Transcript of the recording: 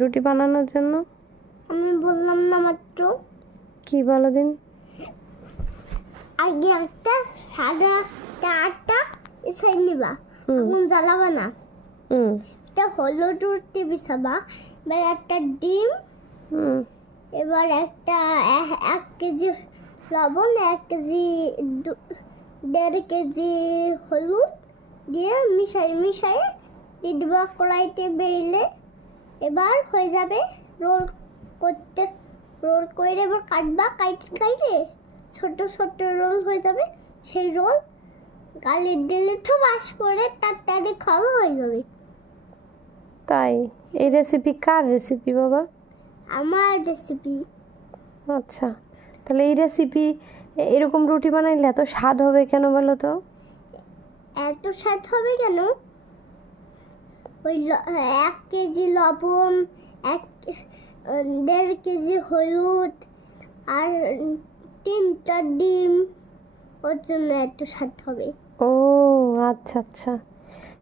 রুটি বানানোর জন্য? আমি বললাম না মাত্র। কি বলো দিন? আগে একটা সাদা আটা এসে নিবা, আগুন জ্বালাবা না। এটা হলুদ রুটি বিছাবা, এবার একটা ডিম, এবার একটা 1 কেজি লবণ, 1 কেজি 1.5 কেজি হলুদ দিয়ে মিশাই দিয়ে দিবা কড়াইতে বেলে। এবার হয়ে যাবে রোল করে এবার কাটবা, কাটে ছোট ছোট রোল হয়ে যাবে। সেই রোল গালে দিলে ঠোবাস করে তাড়াতাড়ি খাওয়া হয়ে যাবে। তাই? এই রেসিপি কার রেসিপি বাবা? আমার রেসিপি। আচ্ছা, তাহলে এই রেসিপি এরকম রুটি বানাইলে এত স্বাদ হবে কেন বলো তো? এত স্বাদ হবে কেন? ওই 1 কেজি লবণ, 1.5 কেজি হলুদ আর 3টা ডিম, ওর জন্য এত স্বাদ হবে। ও আচ্ছা আচ্ছা।